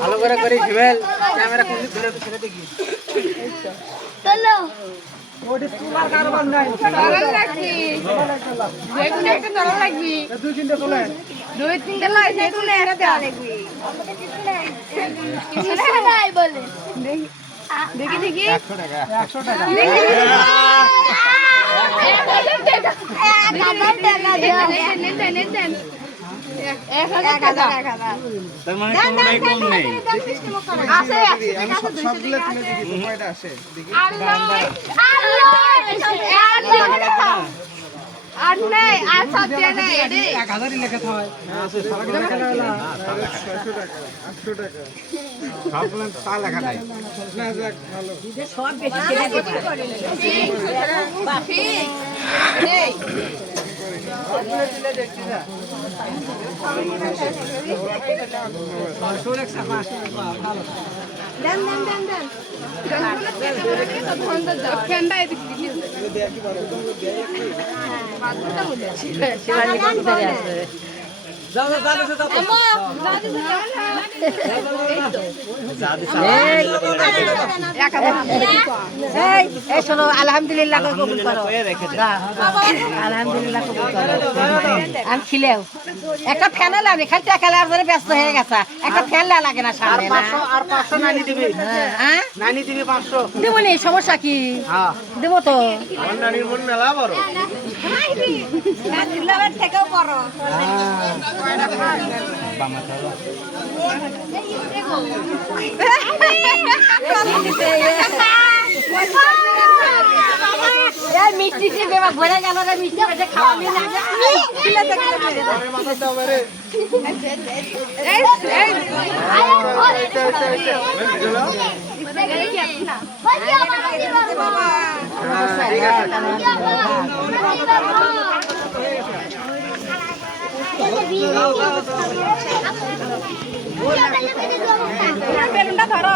ভালো করে করি শিবেল ক্যামেরা কোন দিক ধরে ছেড়ে দেখি চলো ওটি তোলার কারবার নাই তরল রাখছি যেগুলো একটা তরল রাখবি দুই তিনটা তোলেন দুই তিনটে লয় যেগুলো একটা দেওয়া রাখবি কিছু নাই বলে দেখি দেখি 100 টাকা 100 টাকা তার মানে কোনটাই কম নেই সবগুলো তুলে দেখি কয়টা আসে দেখি আর নেই আর সবচেয়ে নেই 1000ই লেখা হয় আছে সারা লেখা না 600 টাকা 800 টাকা সবগুলো তা লেখা নাই না যাক ভালো ঠান্ডা এদিকে দিবি যাও যাও যাও এই শোনো আলহামদুলিল্লাহ কবুল করো আলহামদুলিল্লাহ কবুল করো আমি খিলেও একটা ফ্যান লাগে খালি টাকা লাগলে ব্যস্ত হয়ে গেছে একটা ফ্যান লাগে না সামনে না আর 500 নানি দিবি হ্যাঁ নানি দিবি 500 দেবো নি সমস্যা কি হ্যাঁ দেবো তো আমার নানির মন মেলা বড় থেকেও করো বামা চলো মিষ্টি সে বেবা ঘরে গেল রে মিষ্টি বেটে খাওয়াবি না মাথা দাও মেরে বেলুনটা ধরো